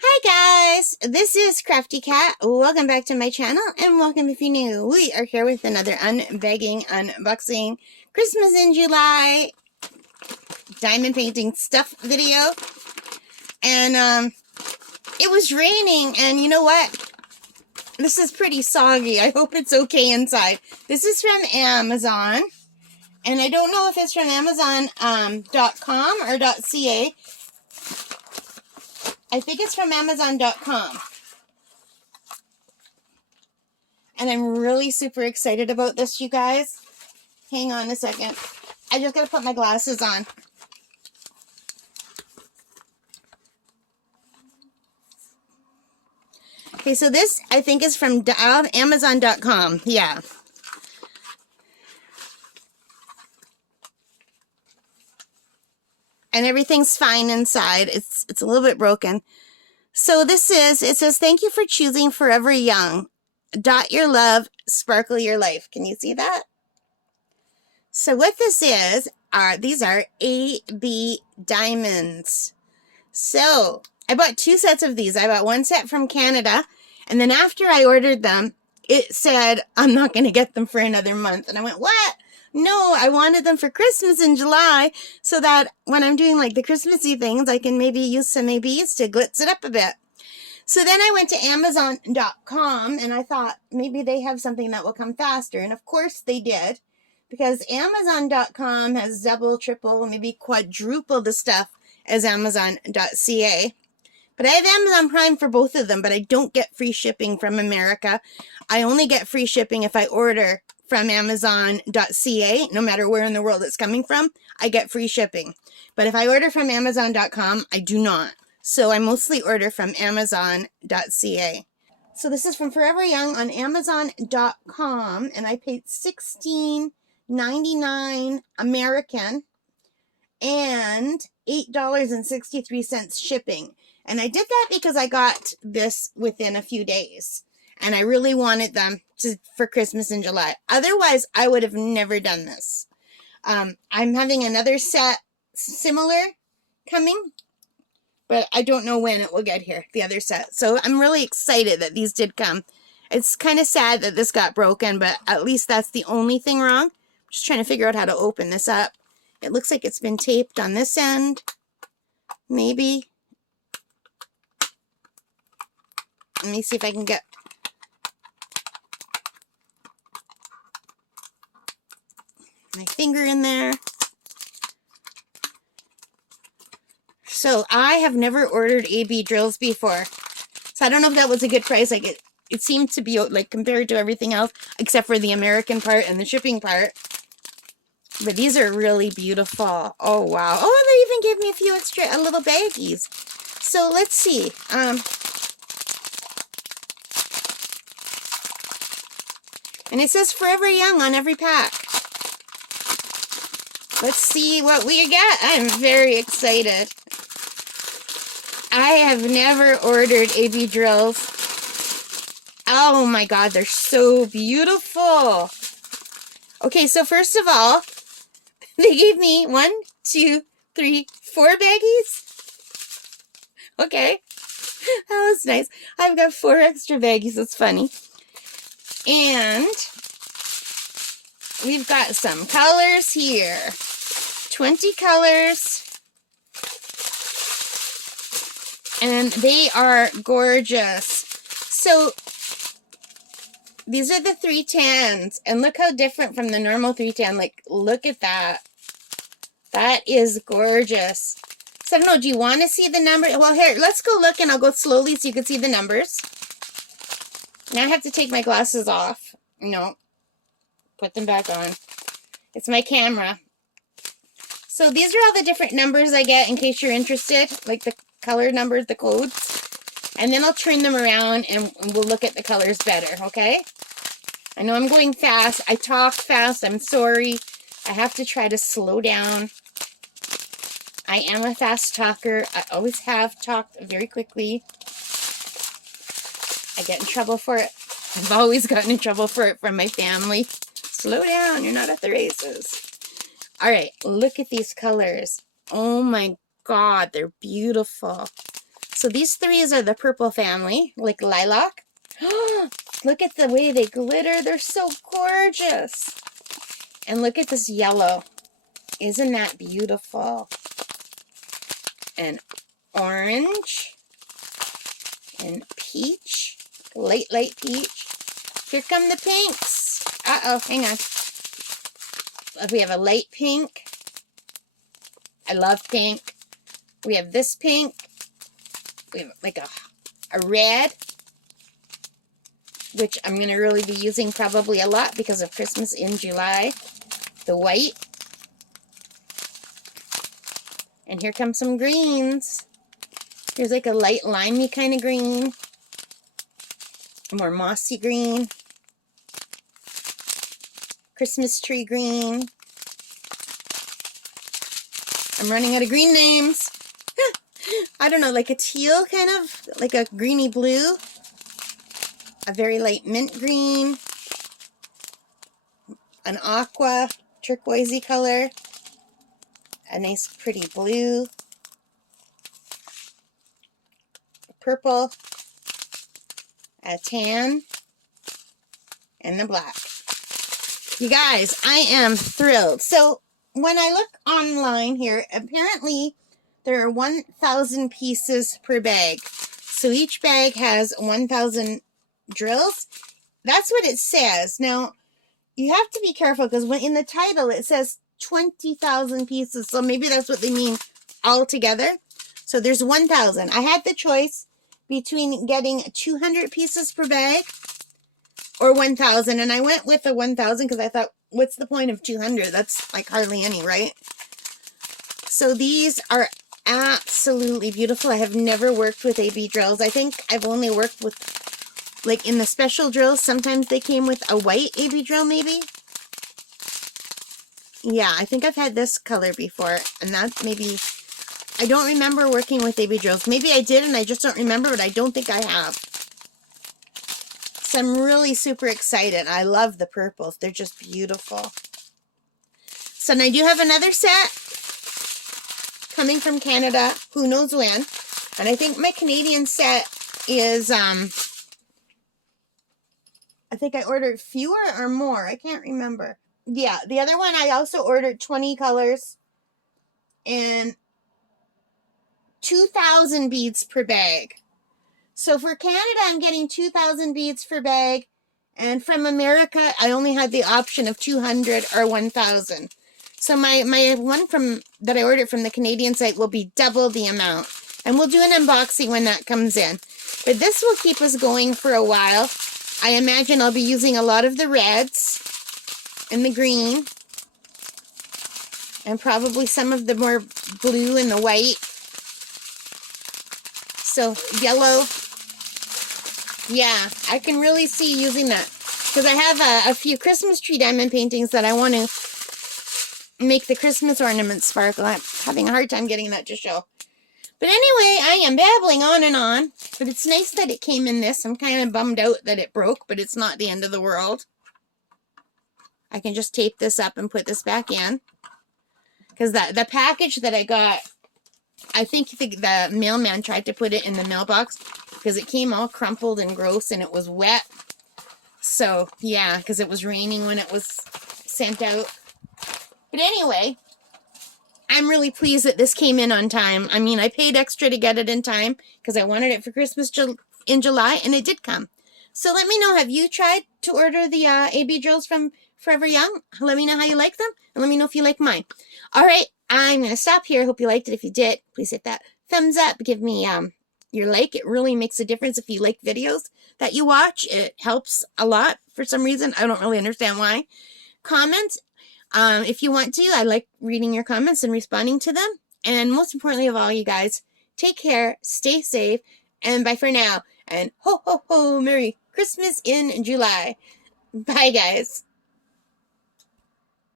Hi guys, this is Crafty Cat. Welcome back to my channel and welcome if you're new. We are here with another unbagging, unboxing, Christmas in July diamond painting stuff video. And it was raining and you know what? This is pretty soggy. I hope it's okay inside. This is from Amazon and I don't know if it's from Amazon.com or .ca. I think it's from Amazon.com. And I'm really super excited about this, you guys. Hang on a second. I just gotta put my glasses on. Okay, so this, I think, is from Amazon.com. Yeah. And everything's fine inside. It's a little bit broken. So this is, it says, thank you for choosing Forever Young. Dot your love, sparkle your life. Can you see that? So what this is, these are AB diamonds. So I bought 2 sets of these. I bought 1 set from Canada, and then after I ordered them, it said I'm not going to get them for another month. And I went, what? No, I wanted them for Christmas in July so that when I'm doing like the Christmassy things, I can maybe use some ABs to glitz it up a bit. So then I went to Amazon.com and I thought maybe they have something that will come faster. And of course they did, because Amazon.com has double, triple, maybe quadruple the stuff as Amazon.ca. But I have Amazon Prime for both of them, but I don't get free shipping from America. I only get free shipping if I order from Amazon.ca, no matter where in the world it's coming from, I get free shipping. But if I order from Amazon.com, I do not. So I mostly order from Amazon.ca. So this is from Forever Young on Amazon.com, and I paid $16.99 American and $8.63 shipping. And I did that because I got this within a few days. And I really wanted them for Christmas in July. Otherwise, I would have never done this. I'm having another set similar coming, but I don't know when it will get here, the other set. So I'm really excited that these did come. It's kind of sad that this got broken, but at least that's the only thing wrong. I'm just trying to figure out how to open this up. It looks like it's been taped on this end. Maybe. Let me see if I can get... my finger in there. So I have never ordered AB drills before. So I don't know if that was a good price. Like it seemed to be like compared to everything else, except for the American part and the shipping part. But these are really beautiful. Oh, wow. Oh, they even gave me a few extra little baggies. So let's see. And it says Forever Young on every pack. Let's see what we get. I'm very excited. I have never ordered AB drills. Oh my God, they're so beautiful. Okay, so first of all, they gave me 1, 2, 3, 4 baggies. Okay, that was nice. I've got 4 extra baggies. That's funny. And we've got some colors here. 20 colors. And they are gorgeous. So these are the 310s. And look how different from the normal 310. Like, look at that. That is gorgeous. So I don't know, do you want to see the number? Well, here, let's go look and I'll go slowly so you can see the numbers. Now I have to take my glasses off. No. Put them back on. It's my camera. So these are all the different numbers I get in case you're interested. Like the color numbers, the codes. And then I'll turn them around and we'll look at the colors better, okay? I know I'm going fast. I talk fast. I'm sorry. I have to try to slow down. I am a fast talker. I always have talked very quickly. I get in trouble for it. I've always gotten in trouble for it from my family. Slow down. You're not at the races. All right. Look at these colors. Oh, my God. They're beautiful. So these three are the purple family, like lilac. Look at the way they glitter. They're so gorgeous. And look at this yellow. Isn't that beautiful? And orange. And peach. Light peach. Here come the pinks. Uh-oh, hang on. We have a light pink. I love pink. We have this pink. We have like a red, which I'm going to really be using probably a lot because of Christmas in July. The white. And here come some greens. Here's like a light limey kind of green. A more mossy green. Christmas tree green. I'm running out of green names. I don't know, like a teal kind of, like a greeny blue. A very light mint green. An aqua turquoisey color. A nice pretty blue. Purple. A tan. And the black. You guys, I am thrilled. So when I look online here, apparently there are 1,000 pieces per bag. So each bag has 1,000 drills. That's what it says. Now, you have to be careful because in the title it says 20,000 pieces. So maybe that's what they mean all together. So there's 1,000. I had the choice between getting 200 pieces per bag or 1,000. And I went with the 1,000 because I thought, what's the point of 200? That's like hardly any, right? So these are absolutely beautiful. I have never worked with AB drills. I think I've only worked with, like in the special drills, sometimes they came with a white AB drill maybe. Yeah, I think I've had this color before. And that maybe, I don't remember working with AB drills. Maybe I did and I just don't remember, but I don't think I have. So I'm really super excited. I love the purples. They're just beautiful. So now I do have another set coming from Canada. Who knows when? And I think my Canadian set is, I think I ordered fewer or more. I can't remember. Yeah, the other one I also ordered 20 colors and 2,000 beads per bag. So for Canada, I'm getting 2,000 beads per bag. And from America, I only had the option of 200 or 1,000. So my one that I ordered from the Canadian site will be double the amount. And we'll do an unboxing when that comes in. But this will keep us going for a while. I imagine I'll be using a lot of the reds and the green. And probably some of the more blue and the white. So yellow. Yeah, I can really see using that. Because I have a few Christmas tree diamond paintings that I want to make the Christmas ornaments sparkle. I'm having a hard time getting that to show. But anyway, I am babbling on and on. But it's nice that it came in this. I'm kind of bummed out that it broke, but it's not the end of the world. I can just tape this up and put this back in. Because the package that I got, I think the mailman tried to put it in the mailbox because it came all crumpled and gross and it was wet. So, yeah, because it was raining when it was sent out. But anyway, I'm really pleased that this came in on time. I mean, I paid extra to get it in time because I wanted it for Christmas in July, and it did come. So let me know, have you tried to order the AB drills from Forever Young? Let me know how you like them, and let me know if you like mine. All right, I'm going to stop here. Hope you liked it. If you did, please hit that thumbs up. Give me your like. It really makes a difference if you like videos that you watch. It helps a lot for some reason. I don't really understand why. Comment if you want to. I like reading your comments and responding to them. And most importantly of all, you guys, take care, stay safe, and bye for now. And ho, ho, ho, Merry Christmas in July. Bye, guys.